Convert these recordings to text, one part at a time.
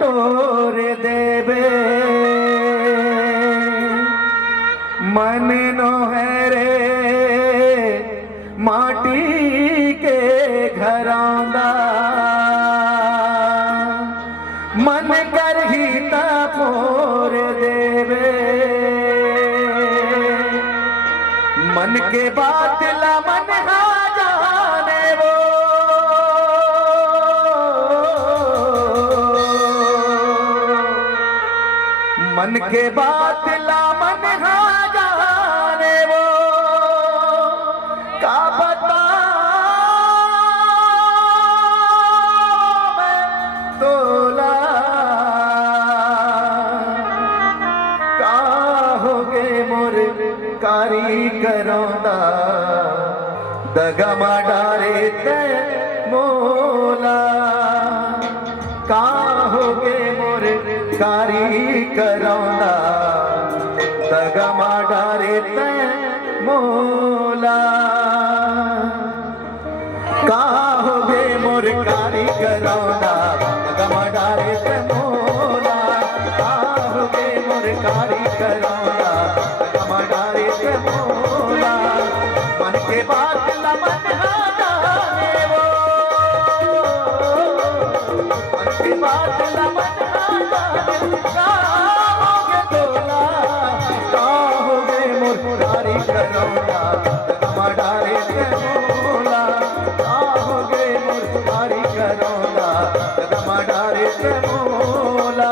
बटोर देवे मन नो है रे माटी के घरांदा मन कर ही तपोर देवे मन के बात ला मन हा जाने वो मन के बात ला मन हा जाने वो का बता मैं तोला का हो गे मोर कारीगरों दा दगमा डारे ते मोला का हो गे मोर कारीगरों दा दगमा डारे ते मोला का हो गे मोर कारीगरों दा दगमा डारे ते मोला का हो गे मोर कारीगरों दा दगमा डारे ते मोला मन के बात ला मन हा जाने वो मन के बात ला मन हा जाने का होगे तोला का होगे मोर कारीगरों दा दगमा डारे ते मोला का होगे मोर कारीगरों दा दगमा डारे ते मोला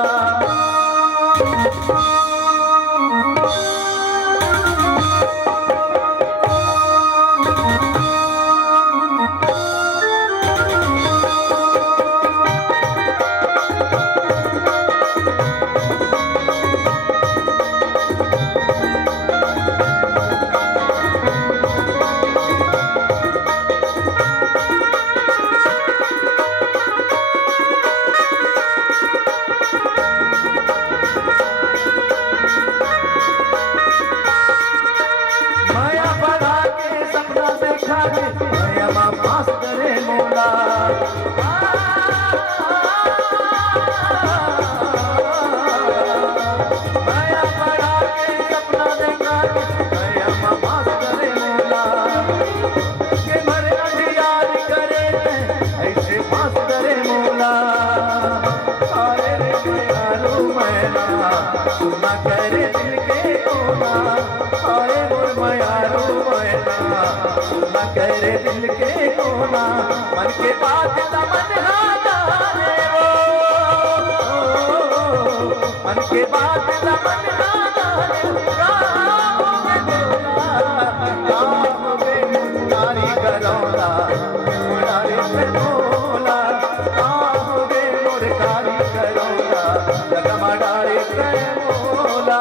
माया बढ़ा के सपना देखा के माया माँ पास करे मोला माया बढ़ा के सपना देखा के माया माँ पास करे मोला के भरे अंधियार करे ऐसे पास करे मोला आए रे यारो मैना सुना करे दिल के कोना आए मोर मयारो मैना सुना करे दिल के कोना मन के बात ला मन हा जाने वो मन के बात ला मन हा जाने का होगे कारीगरों दा डारे ते मोला का होगे मोर कारीगरों दा दगमा डारे ते मोला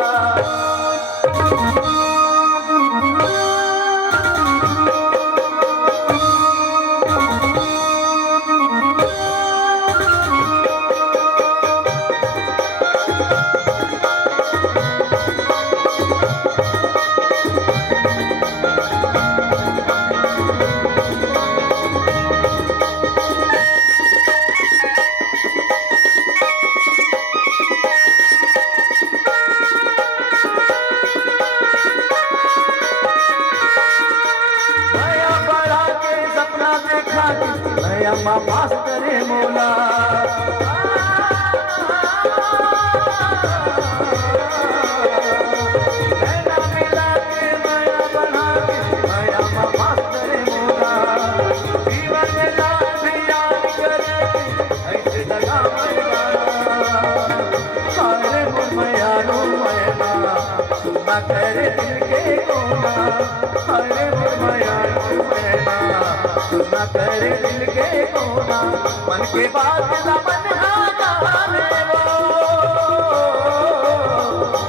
माया बढ़ा के सपना देखा के माया माँ पास करे मोला नैना मिला के माया बढ़ा के माया माँ पास करे मोला जीवन में लाल याद करे ऐसे दगा मैना सारे मोर मयारो मैना सुना करे दिल के कोना अरे मोर मयारो मैना सुना करे दिल के कोना मन के बात ला मन हा जाने वो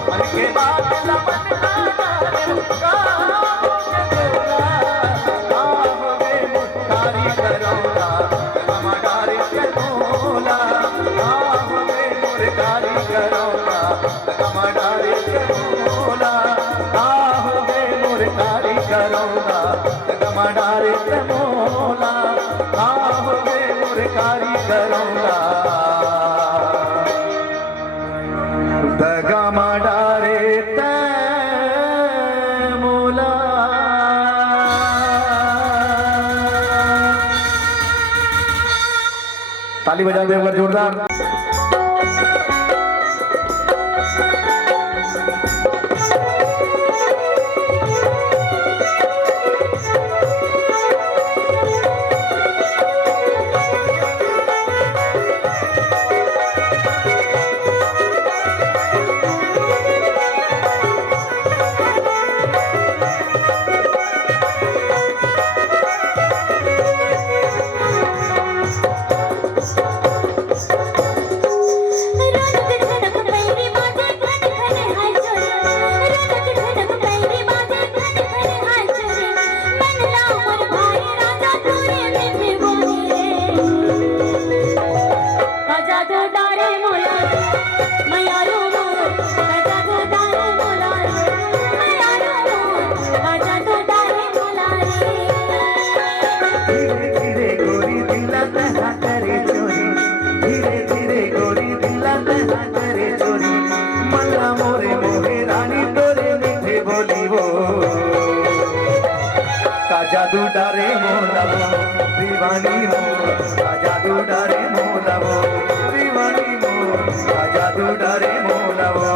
मन के बात ला मन हा जाने वो का होगे तोला का होगे मोर कारीगरों दा दगमा डारे ते मोला का होगे मोर कारीगरों दा दगमा डारे ते मोला का होगे मोर कारीगरों दा दगमा डारे ते मोला का होगे मोर कारीगरों दा माडारे मोला ताली बजा दे एक बार जोरदार। जादू डारे मोला वो दीवानी हो जादू डारे मोला वो दीवानी हो जादू डारे मोला वो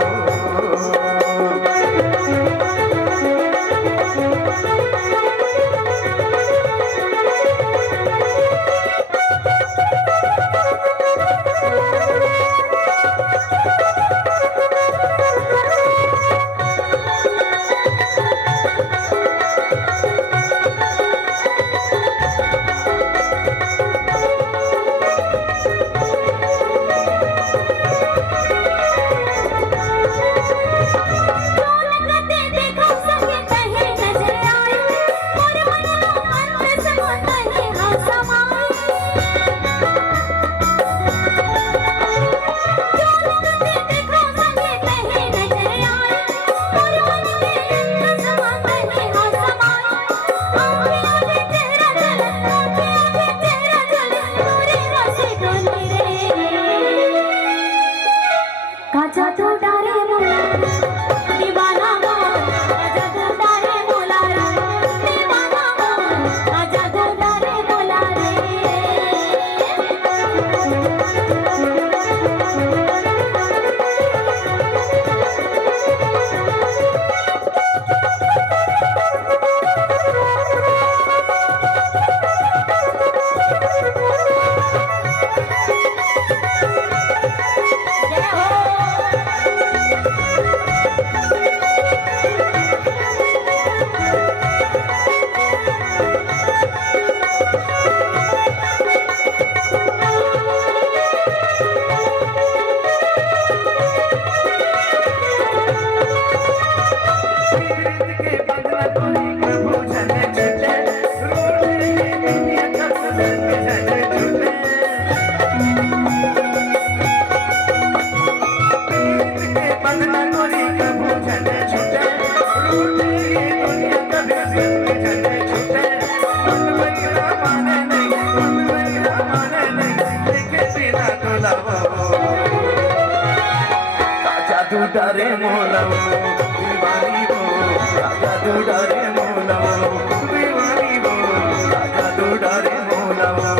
जादू डारे मोला वो दीवानी हो जादू डारे मोला वो दीवानी हो जादू डारे मोला वो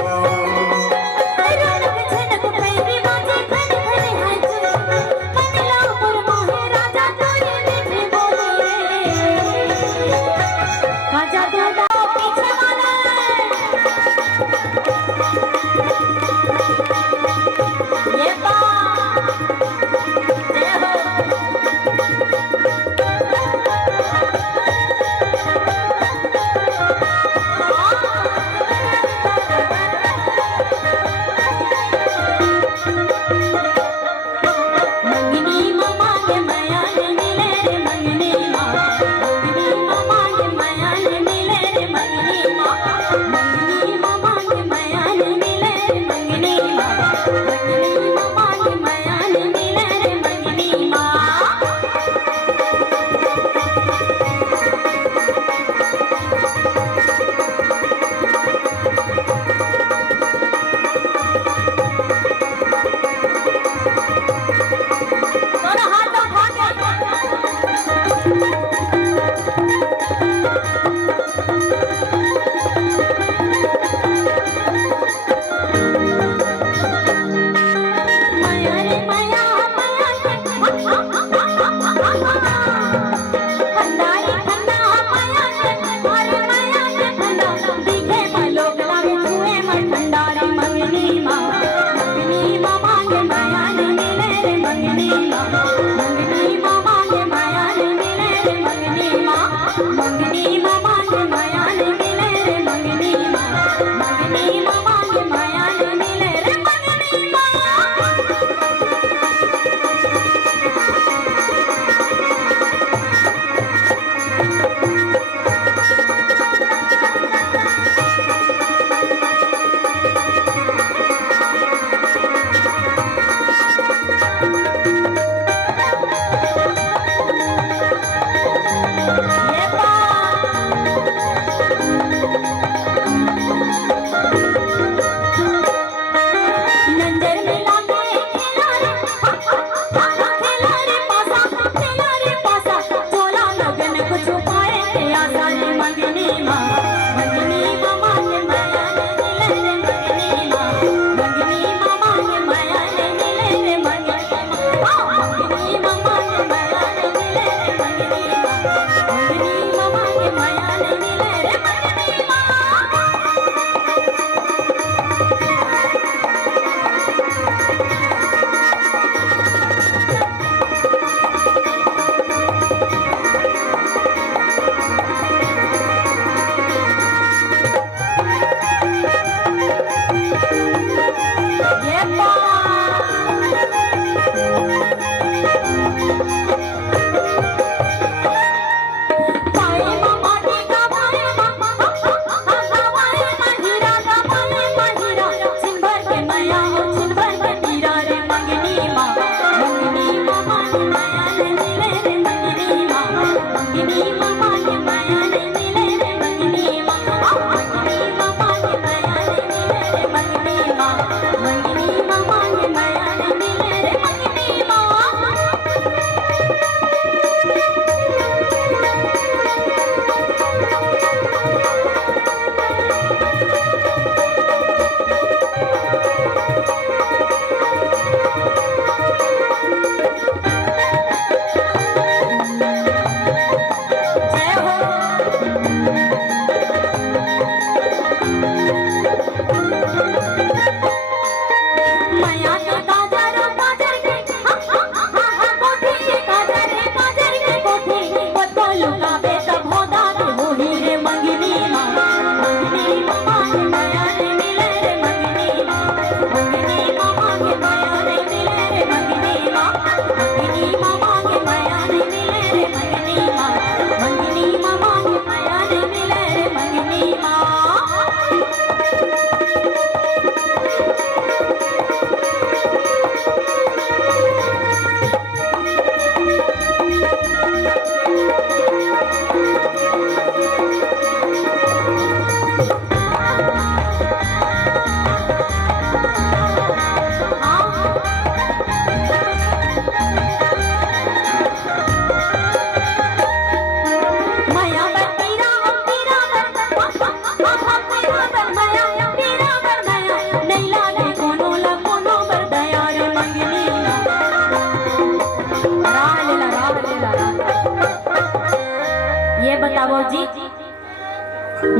बताओ जी,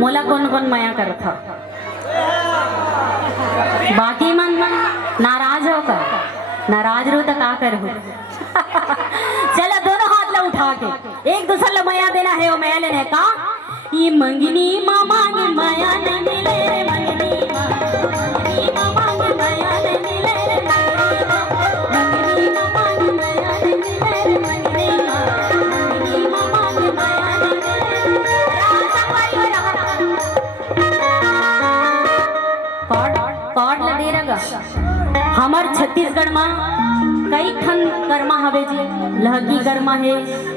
मोला कौन कौन माया करत था? बाकी मन नाराज हो का? नाराज रो तो का करू? चलो दोनों हाथ ला उठा के एक दूसरे ला माया देना है, वो माया लेने का। ये मंगनी मामा ने माया नहीं मिले रे, मंगनी मामा ने माया नहीं मिले रे, मंगनी मामा ने माया नहीं मिले रे, मंगनी मामा ने माया नहीं मिले रे। कॉर्ड ला दे रगा। हमार छत्तीसगढ़ में कई ठन कर्मा हवे जी। लहकी कर्मा है,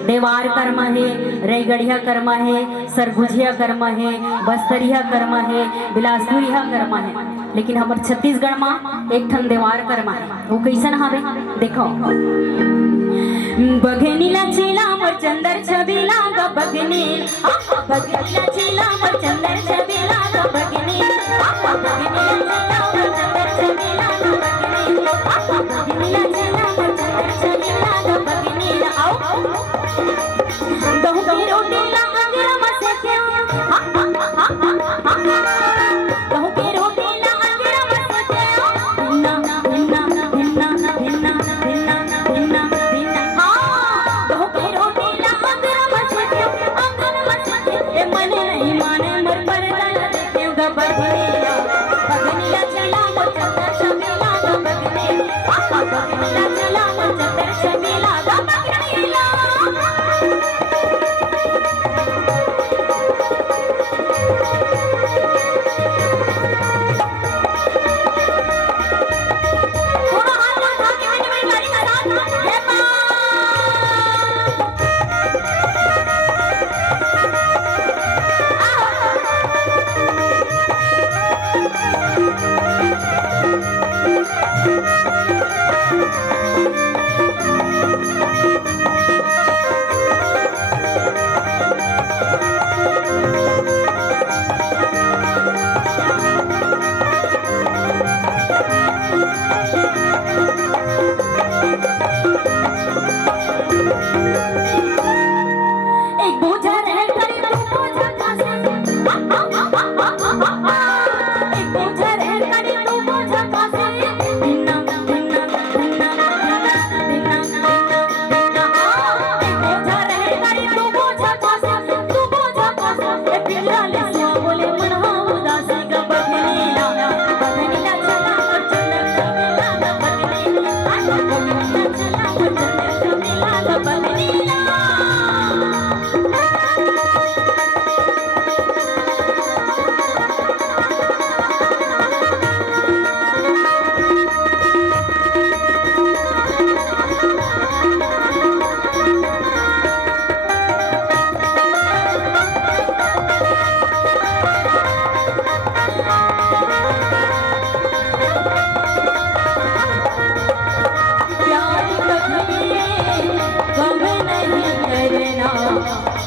देवार कर्मा है, रईगढ़िया कर्मा है, सरगुजिया कर्मा है, बस्तरिया कर्मा है, बिलासपुरिया कर्मा है। लेकिन हमार छत्तीसगढ़ में एक ठन देवार कर्मा है। वो कैसन हवे देखो। बघनीला चीला मोर चंदर छबीला ग बघनील, बघनीला चीला मोर चंदर छबीला ग बघनील, बघनीला चीला मोर चंदर छबीला ग बघनील, बघनीला चीला मोर चंदर छबीला ग बघनील। आओ गहूं की रोटी ला अंगरा मसे के, गहूं की रोटी ला अंगरा मसे के, हिन्ना हिन्ना हिन्ना हिन्ना हिन्ना हिन्ना हिन्ना। हाँ गहूं की रोटी ला अंगरा मसे के, अंगरा मसे के। ए मने नहीं माने मोर परदा देखे ग बघनीला, बघनीला चला मोर चंदर छबीला ग बघनील, बघनीला चला मोर चंदर छबीला ग बघनीला।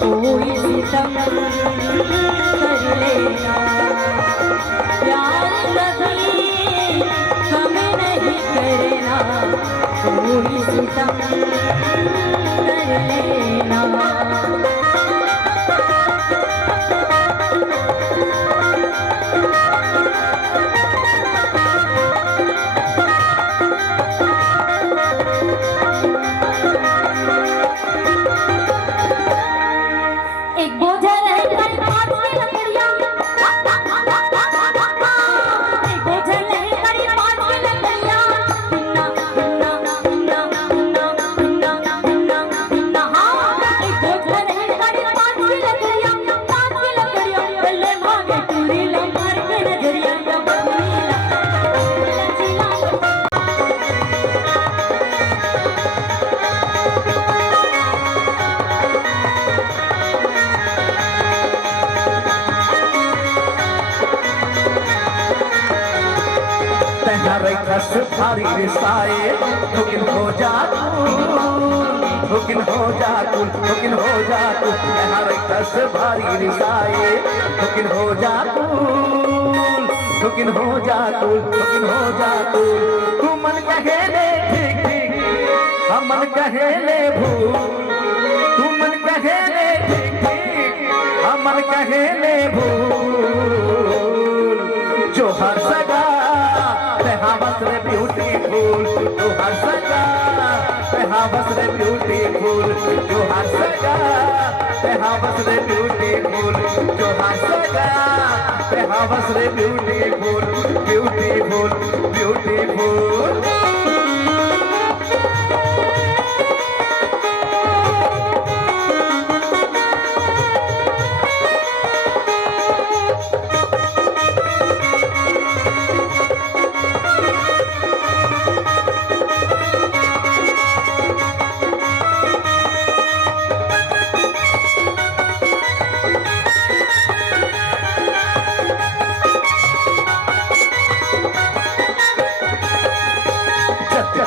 कोई सितम कर लेना, प्यार कभी हमें नहीं करना, कोई सितम कर लेना। रस भारी रिसाए लेकिन हो जा लेकिन हो जा लेकिन हो जा रस भारी रिसाए लेकिन हो जा लेकिन हो जा लेकिन हो जा तू मन कहे ले ठीक ठीक हम मन कहे ले भूल तू मन कहे ले ठीक ठीक कहे ले भूल जो हर सगा कहावत रे ब्यूटीफुल जो हर सगा कहावत रे ब्यूटीफुल जो हर सगा कहावत रे ब्यूटीफुल जो हर सगा कहावत रे ब्यूटीफुल ब्यूटीफुल ब्यूटीफुल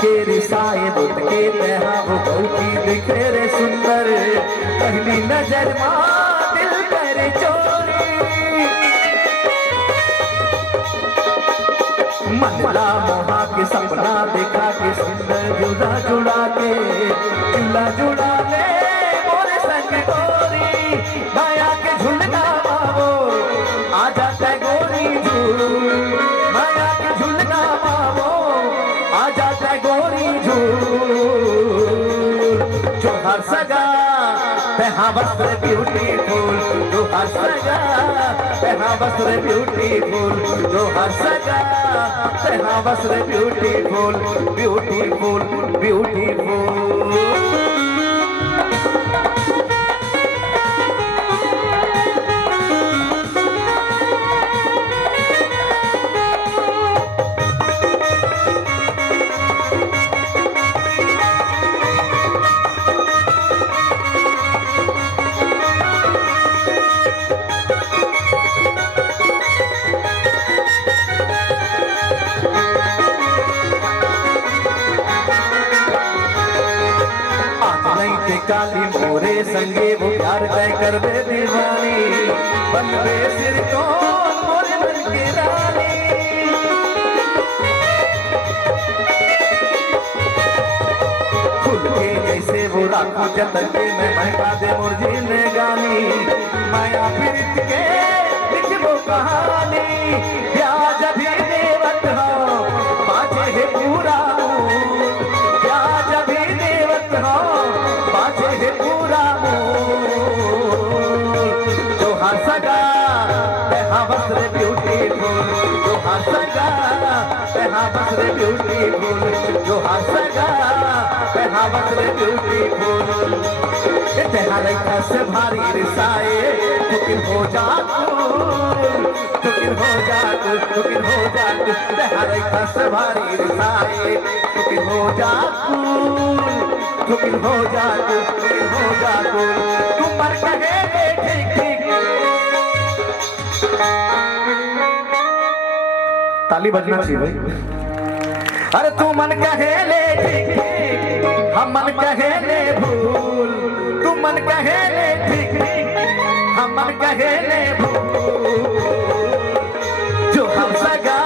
के रिसाए बुद्ध के तहा वो बहुती दिखे रे सुंदर पहली नजर मां दिल करे चोरी मनला मोहा के सपना देखा के सुंदर जुड़ा जुड़ा के जुड़ा जुड़ा ले मोरे संग गोरी माया के झुलना पावो आ जाता गोरी झूल माया के झुलना पावो आ जाता गोरी झूल जो हर सगा कहावत रे ब्यूटीफुल जो हर सगा कहावत रे ब्यूटीफुल जो हर सगा कहावत रे ब्यूटीफुल ब्यूटीफुल ब्यूटीफुल काली मोरे संगे वो प्यार तय कर दे दीवानी बन बे सिर तो मोरे मन के रानी फूल के जैसे वो राखो जतन के मैं महका दे मुरझी ने गानी माया पीड़ित के लिख वो कहानी प्याज भी देवत हो बाजे है पूरा प्याज भी देवत हो पूरा जो हर सगा कहावत रे ब्यूटीफुल जो हर सगा कहावत रे ब्यूटीफुल जो हर सगा कहावत रे ब्यूटीफुल तेहारे से भारी रिसाए तुकिन हो जा तुकिन हो जा तुकिन हो जा तेहारे से भारी रिसाए तुकिन हो जा तुकिन हो जा तू मर कहे ठीक ठीक ताली बजना चाहिए भाई अरे तू मन कहे ले ठीक हम मन कहे ले भूल तू मन कहे ले ठीक हम मन कहे ले भूल जो हम सगा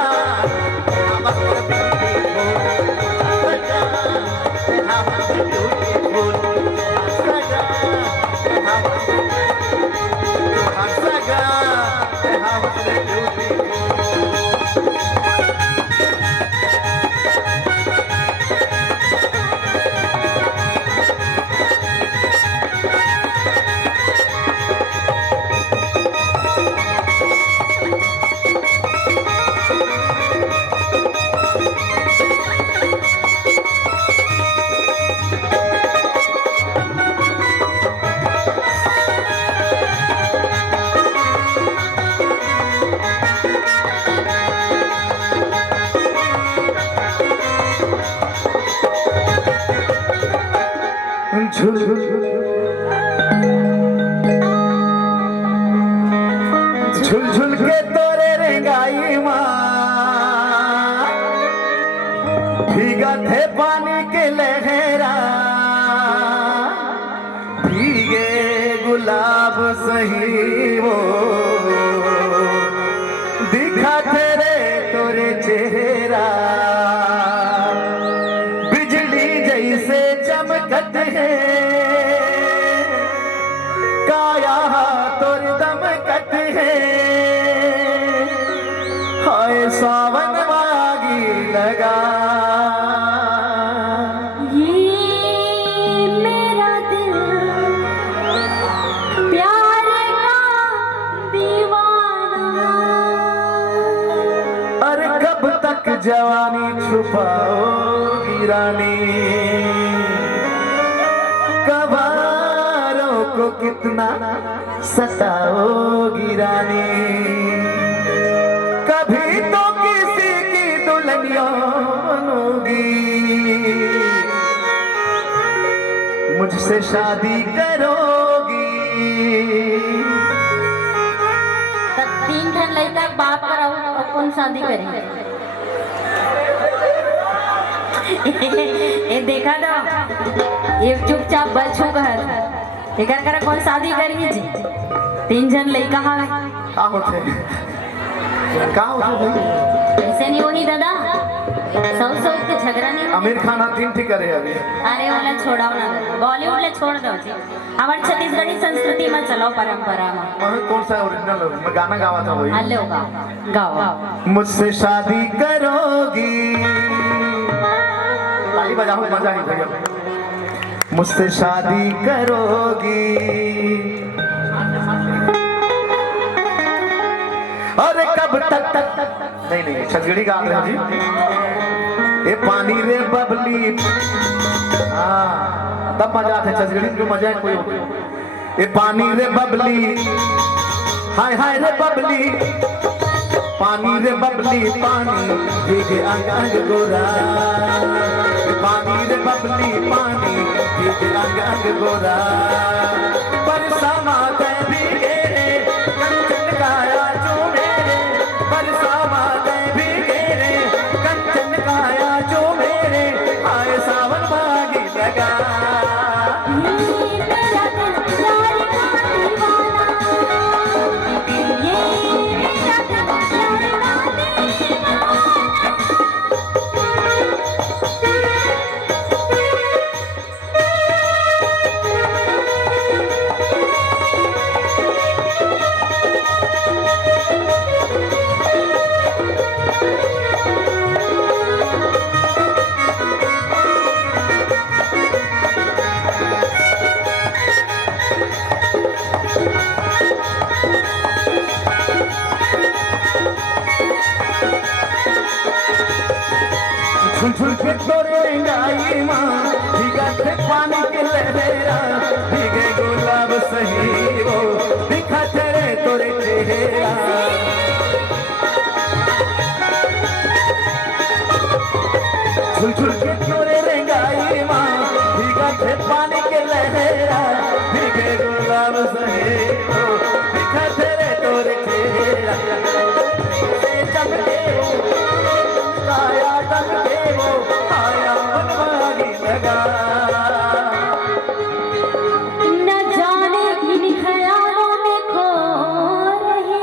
झुल झुल के तोरे रेंगाई माँ भीगा थे पानी के लहरा भीगे गुलाब सही वो दिखा तेरे तोरे चेहरा बिजली जैसे चमकत है काया तोर दमकत जवानी छुपाओगी रानी, कबारों को कितना सताओगी रानी, कभी तो किसी की दुल्हनिया बनोगी, मुझसे शादी करोगी। तब 3 ठन लड़का बाप कराऊ और कौन शादी करी? ये देखा दो, ये चुपचाप बचू घर एकर कर कौन शादी करी जी? 3 जन लड़का हवे का होते भाई? ऐसे नहीं होनी दादा, सौ के झगड़ा नहीं। आमिर खान 3 ठीक करे अभी। अरे वाला छोड़ाओ ना दादा, बॉलीवुड ले छोड़ दो जी, हमारे छत्तीसगढ़ी संस्कृति में चलो, परंपरा में। कौन सा ओरिजिनल मैं गाना गावा था वही? हेलो गाओ मुझसे शादी करोगी, ताली बजाओ, मजा ही भैया। मुझसे शादी करोगी, अरे कब तक नहीं छजड़ी गा रहे हो जी। ए पानी रे बबली, हाँ तब मजा आता है, छजड़ी जो मजा है कोई। ए पानी रे बबली, हाय हाय रे बबली, पानी रे बबली पानी भीगे अंग अंग गोरा, पानी रे बबली पानी भीगे अंग अंग गोरा, बरसामा ते भीगे रे कंचन काया जो मेरे, बरसामा ते भीगे रे कंचन काया जो मेरे, आए सावन भागी लगा। झुलझुल के तोरे गाई माँ, भीगा थे पानी के लहरा, भीगे गुलाब सही वो दिखा तेरे तोरे चेहरा। झुलझुल के तोरे गाई माँ, भीगा थे पानी के लहरा, भीगे गुलाब सही वो दिखा तेरे तोरे चेहरा। न जाने किन ख्यालों में खो रहे,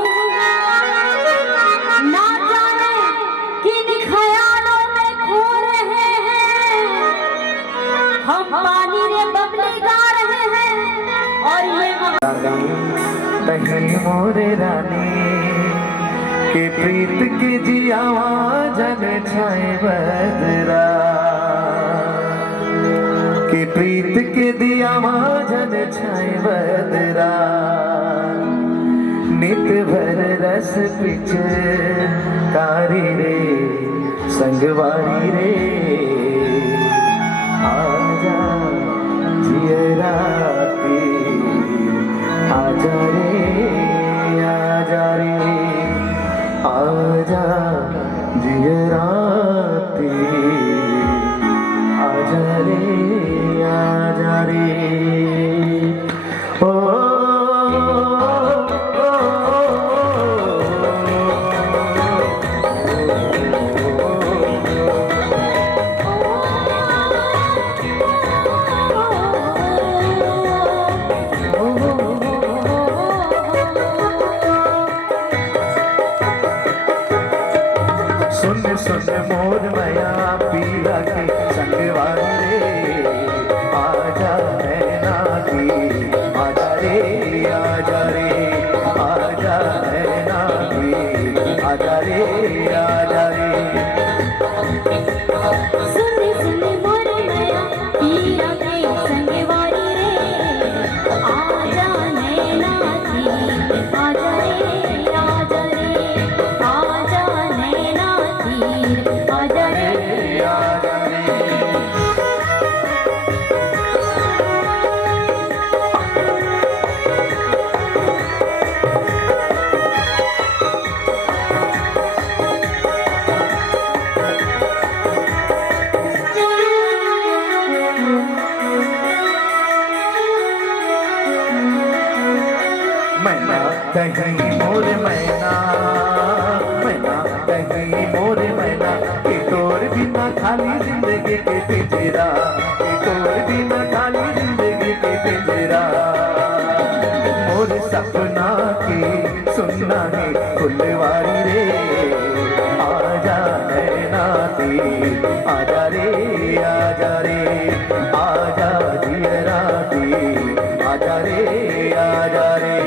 न जाने किन ख्यालों में खो रहे हैं, हम पानी रे बबली गा रहे हैं और ये कहीं मोरे रानी के प्रीत की जियावा जन छाए बदरा, के प्रीत के दियावा जन छाए बदरा, नित भर रस पिच कारी रे संगवारी रे, आजा जियराती आजा रे आजा रे, आजा जियराती आजा रे आजा रे। ओ मैना कहीं मोर मैना, मैना कहीं मोर मैना, कि तोर बिना खाली जिंदगी के पिंजरा, कि तोर बिना खाली जिंदगी के पिंजरा। मोर सपना की सुनना है फुलवारी रे, आजा नैना दी, आजा रे आजा रे, आजा जियरा दी, आजा रे आजा रे।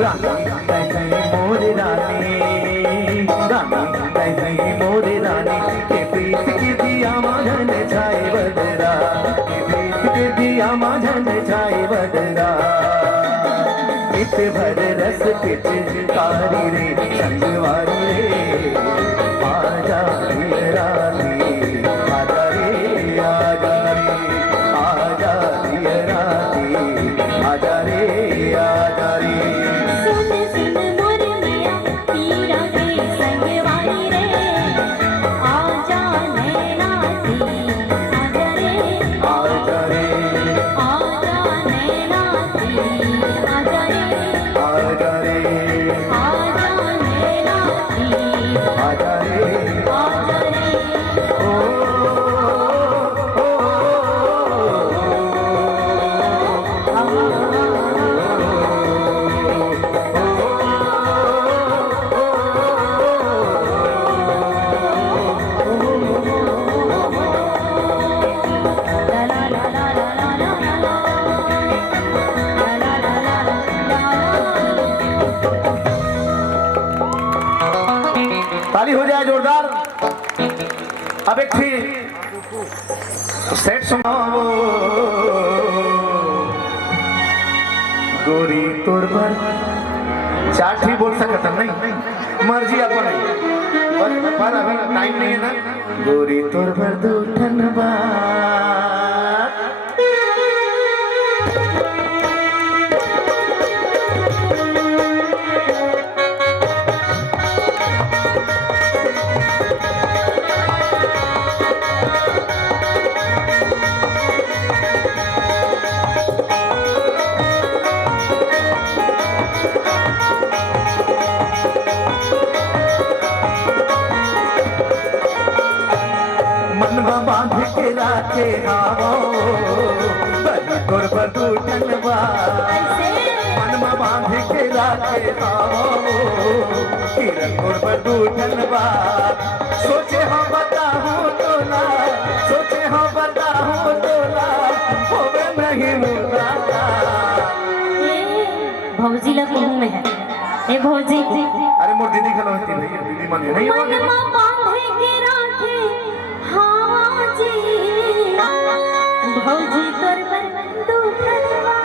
रानी मोर रानी, रानी मोर रानी, के प्रीत के दिया माझन छाए बदरा, के प्रीत के दिया माझन छाए बदरा। इत भर रस पिच कारी रे संगवारी रे, आजा रानी, आजा रे आजा रे, आजा रानी, आजा रे आजा रे। ताली हो जाए जोरदार। अब एक थी सेट सुनाओ, गोरी तोर पर चार ही बोल सकता नहीं, मर्जी आपको नहीं, पर अभी टाइम नहीं है ना। गोरी तोर पर दो ठनबा, मनवा बांध के राखे आवो, बड़ी तोर पर दो ठनबा, मनवा बांध के राखे आवो, किरण तोर पर दो ठनबा। सोचे हो बताऊं तो ना, सोचे हो बताऊं तो ना, होवे नहीं मुरादा। भौजी लोग मुंह में है, ए भौजी। अरे मोर दीदी खलो होती भैया, दीदी मन नहीं होगी। भौजी तोर पर दुखनवा,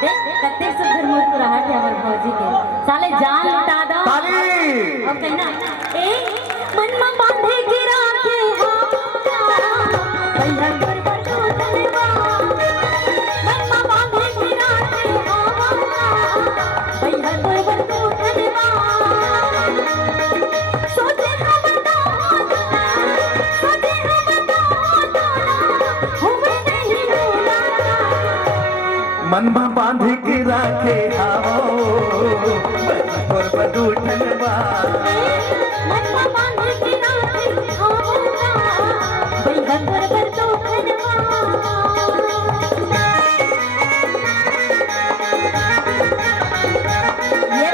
देख कते सुंदर मुस्कुराहट है हमर भौजी के, साले जान लुटा दो। ताली अब कहना ए मन में बांधे के राखे भैया तोर पर दुखनवा, मन में बांधे के राखे भैया तोर पर दुखनवा। सोचे हम बताओ, सोचे हम बताओ, मन मन में बांध के राखे आओ पर बदूठन बा मन में बांध के राखे आओगा भैया तोर बदूठन ये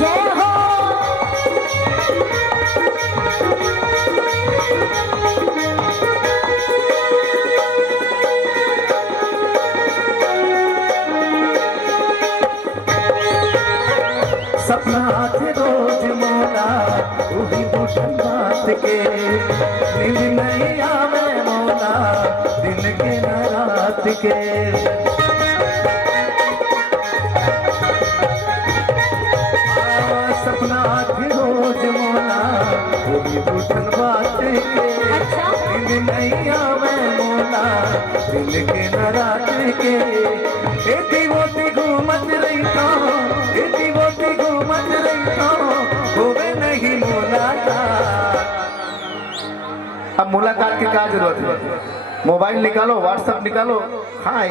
जय हो सपना थे रोज मोला वही दूठन बात के नींद नहीं आवे मोला दिन के न रात के सपना थे रोज मोला वही दूठन बात के नींद नहीं आवे मोला दिन के न रात के एती वोती घूमत रहता एती वोती घूमत रहता होवे नहीं मुलाकात। अब मुलाकात की क्या जरूरत है? मोबाइल निकालो, व्हाट्सएप निकालो, हाय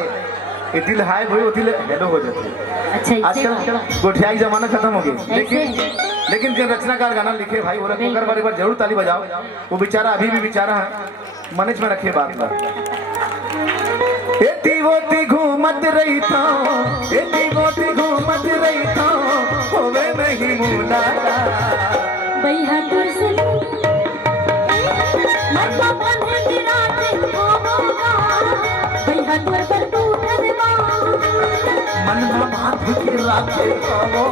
इतिल हाय भाई उतिल हेलो हो जाती है। अच्छा आजकल गोठियाई जमाना खत्म हो गई, लेकिन जो रचनाकार गाना लिखे भाई वो रखकर बार बार जरूर ताली बजाओ। वो बेचारा अभी भी बेचारा है, मनच में रखे बात बात। एती वोती घूमत रही था, एती वोती घूमत रही था, होवे नहीं मुलाकात। भैया तोर से मन में बांध के राखे आओगा भैया तोर बदूठन बा मन में बांध के राखे आओ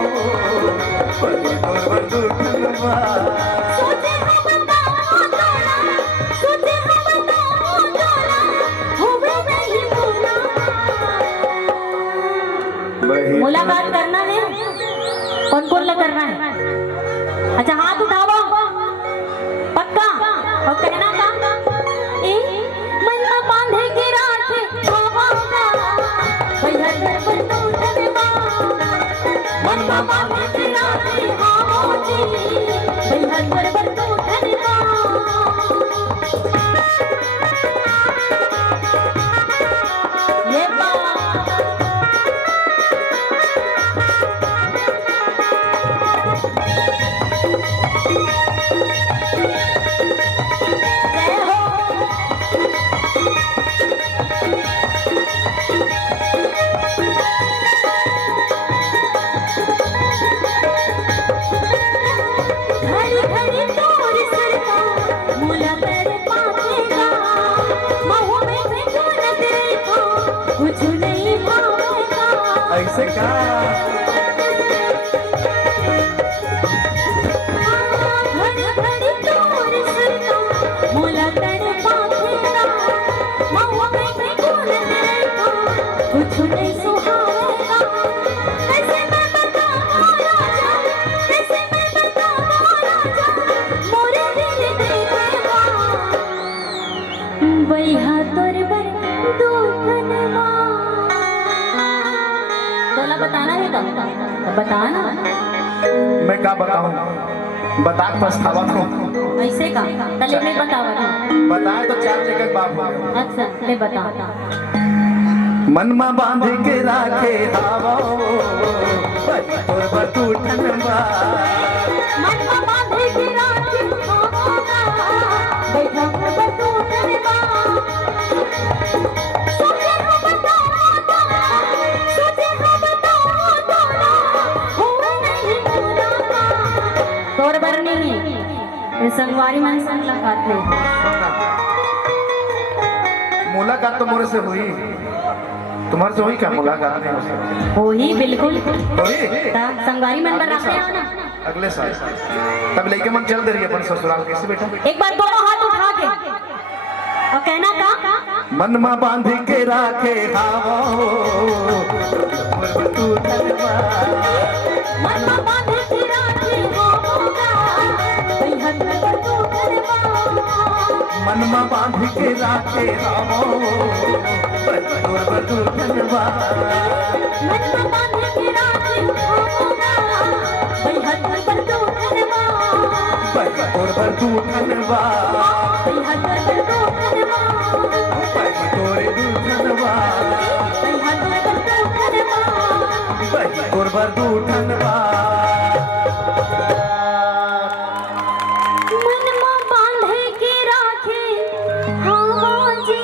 पर बदूठन बा सोचे हम बताओ तोरा सोचे हम बताओ तोरा होवे नहीं मुलाकात करना है। कौन कौन ला करना है? अच्छा हाथ उठाओ पक्का और कहना का ए मन में बांधे के राखे आओगा भैया तोर बदूठन बा मन में बांधे के राखे आओगी भैया तोर बदूठन बा ये जय हो घड़ी घड़ी तोर सरका मुला पर पाकेगा महू में भिगोना तेरे को कुछ नहीं भावेगा ऐसे का घड़ी घड़ी तोर सरका मुला पर पाकेगा महू में भिगोना तेरे को कुछ नहीं सुहावेगा कैसे मैं बताऊं राजा कैसे मैं बताऊं राजा मोरे दिल देवा भैया तोर बदूठन बा बोला बताना है तो बताना मैं क्या बताऊं? बता पछतावा हूँ, ऐसे का तले में बतावा बताए तो चार जगह बाप हो। अच्छा ले बता मन में बांध के राखे आओ पर बदूठन बा मन में बांधे के राखे आओगा भैया तोर बदूठन बा सोचे हम बताओ तोरा सोचे हम बताओ तोरा होवे नहीं मुलाकात तोर बरनी संगवारी मन संग लगात नहीं मुलाकात तो मोरे से हुई, तुम्हारे से हुई क्या मुलाकात? नहीं हो सकती। हो ही बिल्कुल हुई संगवारी मन पर रखे हो ना अगले साल तब लेके मन चल दे रही है अपन ससुराल कैसे बेटा? एक बार दोनों हाथ उठा के और कहना का मन में बांध के राखे आओ पर बदूठन बा मन में बांधे के राखे आओगा भैया तोर बदूठन बा मन में बांध के राखे आओ पर बदूठन बा मन में बांधे के राखे आओगा भैया तोर बदूठन बा बही तोर बर दूठनवा भैया तोर बर दूठनवा बही तोरे दूठनवा भैया तोर बर दूठनवा बही तोर बर दूठनवा मन में बांधे के राखे हाँ जी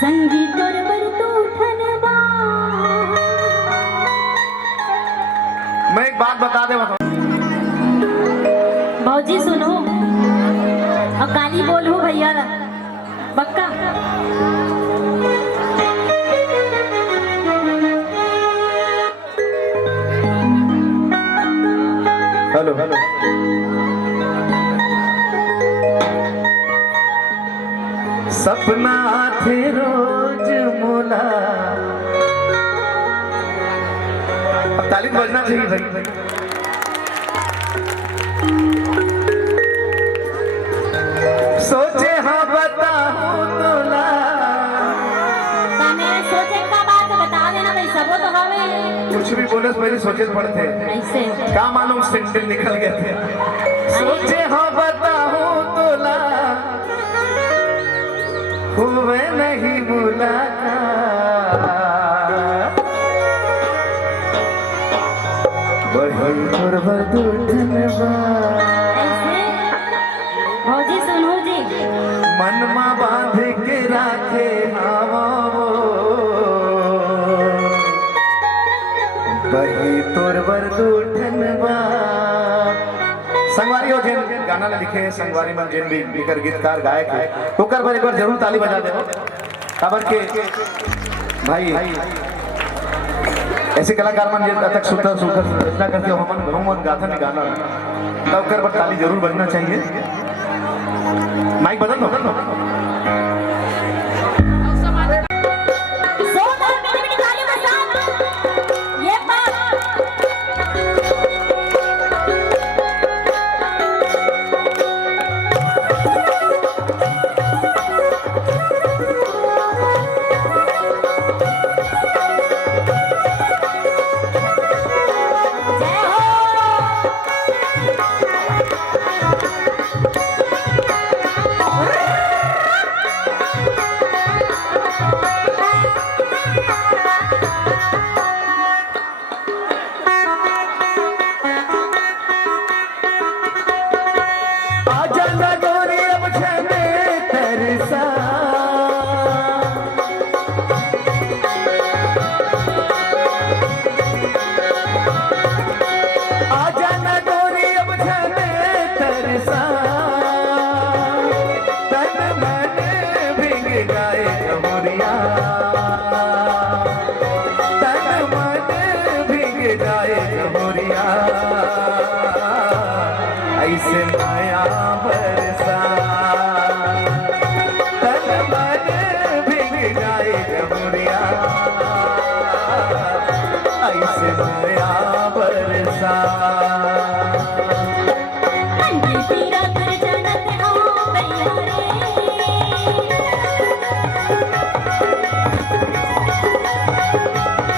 संगी तोर बर दूठनवा। मैं एक बात बता दे भौजी सुनो और गाली बोलो भैया बक्का। हेलो हेलो सपना थे रोज मोला अब ताली बजना चाहिए भाई। सोचे हाँ बताऊं तोला मैं सोचे का बात बता देना भाई सबो तो हवे कुछ भी बोले पहले सोचे पड़ते ऐसे क्या मालूम सेंटेंस निकल गए थे। सोचे हाँ बताऊं तोला हुए नहीं मुलाकात बही तोर बर दूठनवा ऐसे भौजी सुनो जी मन मा बांध के राखे हवा बही तोर बर दूठनवा। संगवारी हो जिन गाना लिखे संगवारी में जिन भी लिखकर गीतकार गायक है तो कर बार एक बार जरूर ताली बजा दे खबर के भाई ऐसे कलाकार मन जिन तक सुतर सुतर रचना करते हो हमन घूमन गाथा में गाना तब कर बार ताली जरूर बजना चाहिए। माइक बदल दो जोरदार मिठी-मिठी तालियों के साथ ये बात जय हो। आजा ना गोरी अब छने तरसा आजा ना गोरी अब छने तरसा तन मन भीग जाए कमरिया तन मन भीग जाए कमरिया ऐसे माया बरसा तन मन भीग जाए कमरिया ऐसे माया बरसा अंजलि पीरा कर जनत हो भैया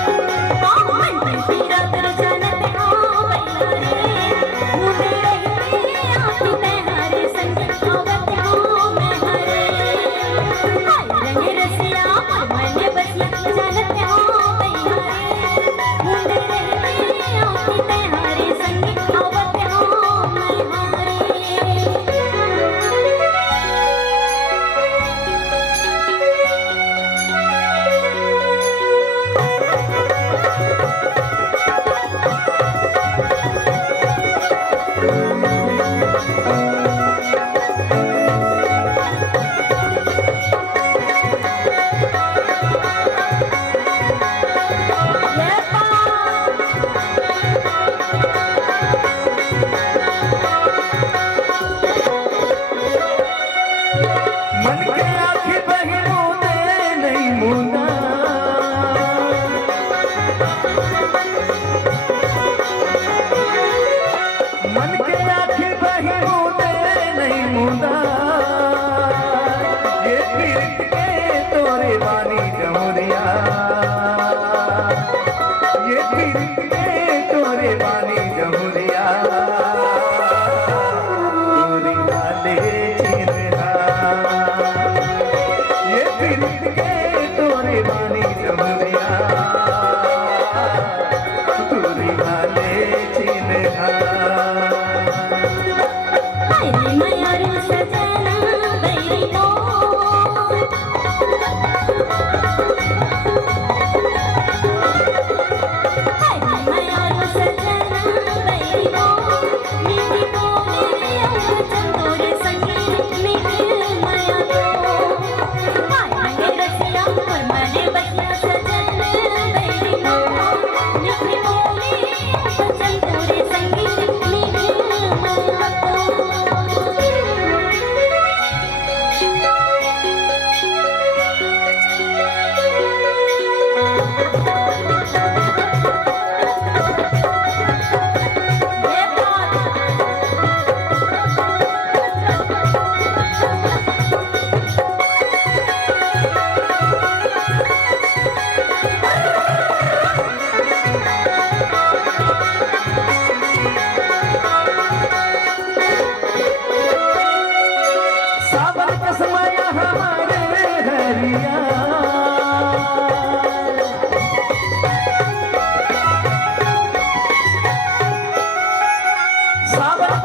अंजलि पीरा कर जनत हो भैया मुझे रही आँखी तेहारे संग आवत हो मैं हरे रंग रसिया मन बसिया जनत हो भैया मुझे रही आँखी तेहारे संग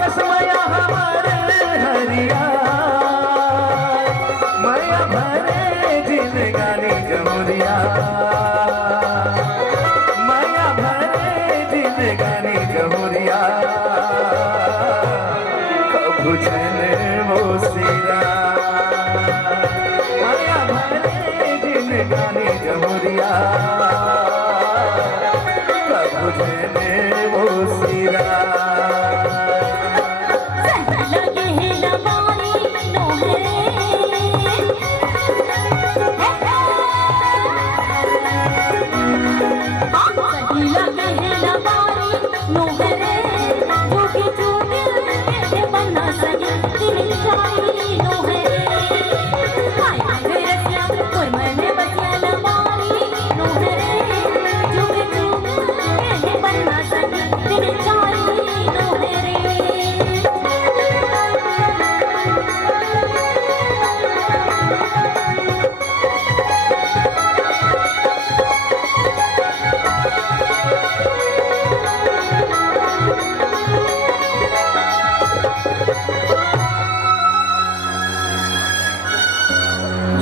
कसमया हमारे हरिया मया भरे जिंदगानी जमुरिया मया भरे जिंदगानी जमुरिया कबू चले वो सिरा मया भरे जिंदगानी जमुरिया कबू चले वो सिरा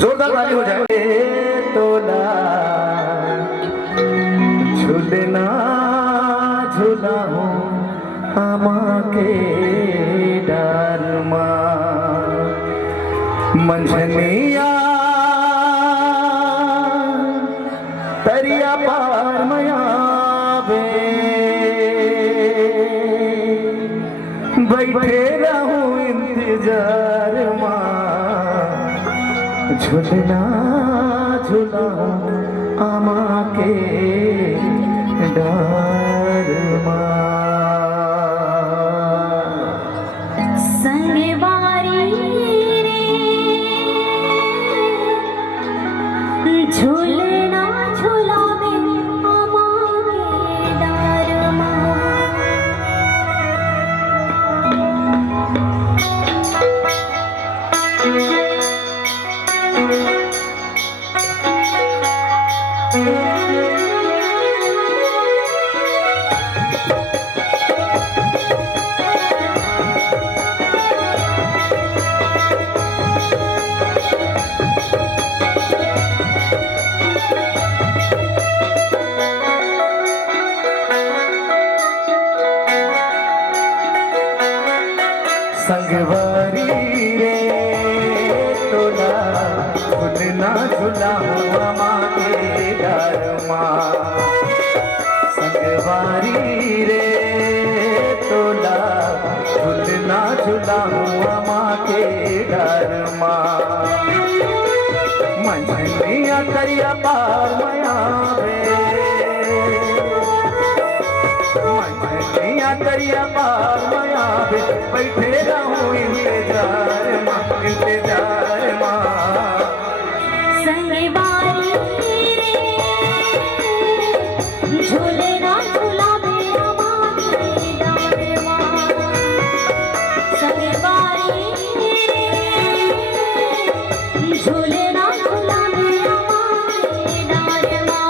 जोरदार ताली हो जाए तोला झूलना झूला हूँ हमाके डारमा मंझनिया तरिया पार मया बे बैठे रहूं इंतजार मां झूलना झूला आमा के डारमा संगवारी रे झूलना झूलावे हमारे डारमा संगवारी रे तोला झूलना झूला हुआ के डारमा संगवारी रे तोला झूलना झूला हुआ के डारमा मंझनिया करिया पार मया मंझनिया करिया पार मया बैठे रहूं इंतजार मां संगवारी रे झूलना झूलावे हमारे डारमा संगवारी रे झूलना झूलावे हमारे डारमा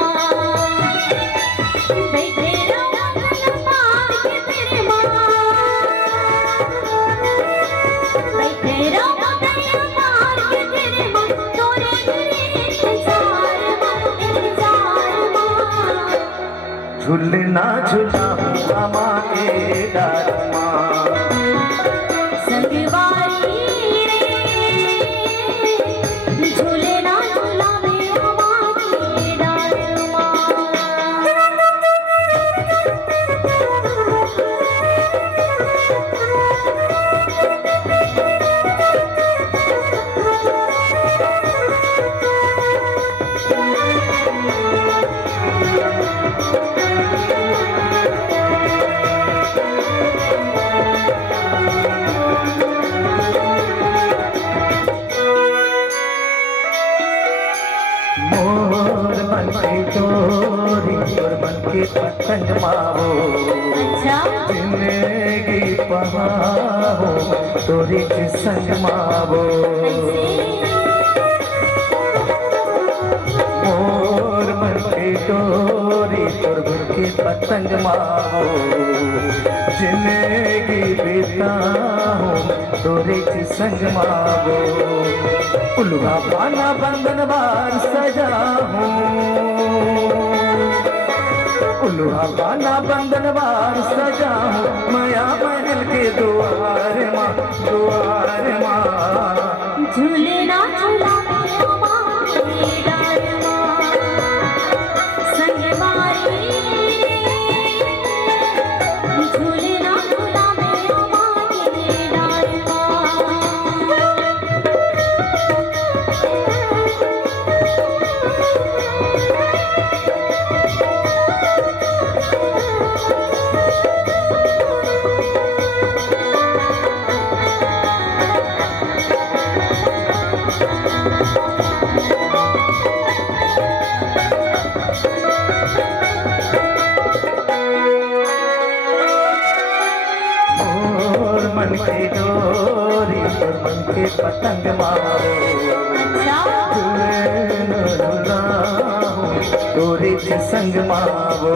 बैठे रहूं पार के तेरे मां बैठे रहूं पार के तेरे मां तोरे इंतजार मां झूलना झूला हुआ के डारमा संगवारी रे झूलना झूलावे हमारे डारमा मोर मन के तोरी और मन के पतंग मावो अच्छा जिंदगी पहावो तोरी के संग मावो मोर मन के तोरी और मन के पतंग माओ जिंदगी बीता हूँ तोरे के संग माओ उल्हा पाना बंधन बार सजा हूँ उल्हा पाना बंधन बार सजा हूँ माया महल के द्वार माँ झूले ना झूला मेरा माँ के डार माँ संग बारी झूले ना झूला मेरा माँ के डार मन के डोरी और मन के पतंग मारो तोरे के संग मावो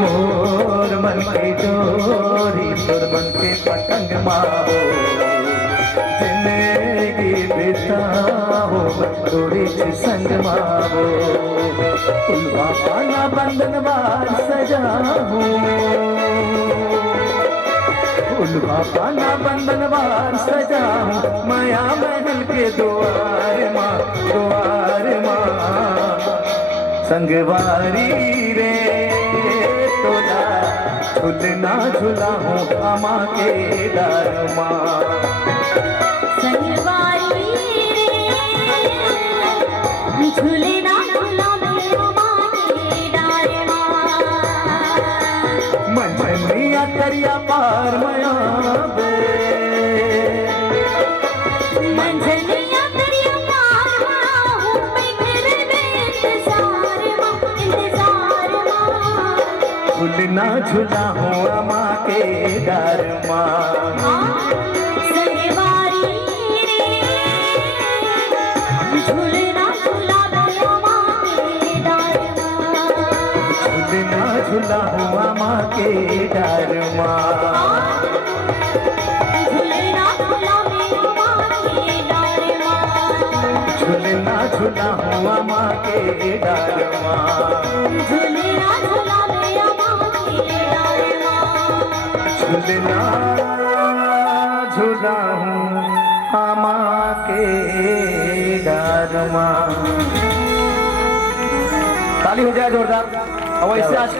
मोर मन के डोरी और मन के पतंग मावो जिंदगी बिताओ तोरे के संग मावो उल्हा पाना बंधन बार सजा हूँ उल्हा पाना बंधन बार सजा हूँ माया महल के द्वार माँ संगवारी रे तोला झूलना झूला हूँ अमा के डार माँ संगवारी रे झूले ना झूला मेरा माँ के डार मंझनिया करिया पार माया बे मंझनिया करिया पार माँ हूँ मैं घर में इंतजार माँ झूलना झूला हूँ अमा के डार माँ संगवारी रे झूलना झूला मेरा माँ के डार झूलना झूला हूँ अमा के डार माँ झूलना झूला मेरा माँ के डार झूलना झूला हूँ अमा के डार माँ झूलना झूला मेरा माँ के डार झूलना झूला हूँ अमा के डार माँ ताली हो जाए जोरदार। और वैसे आज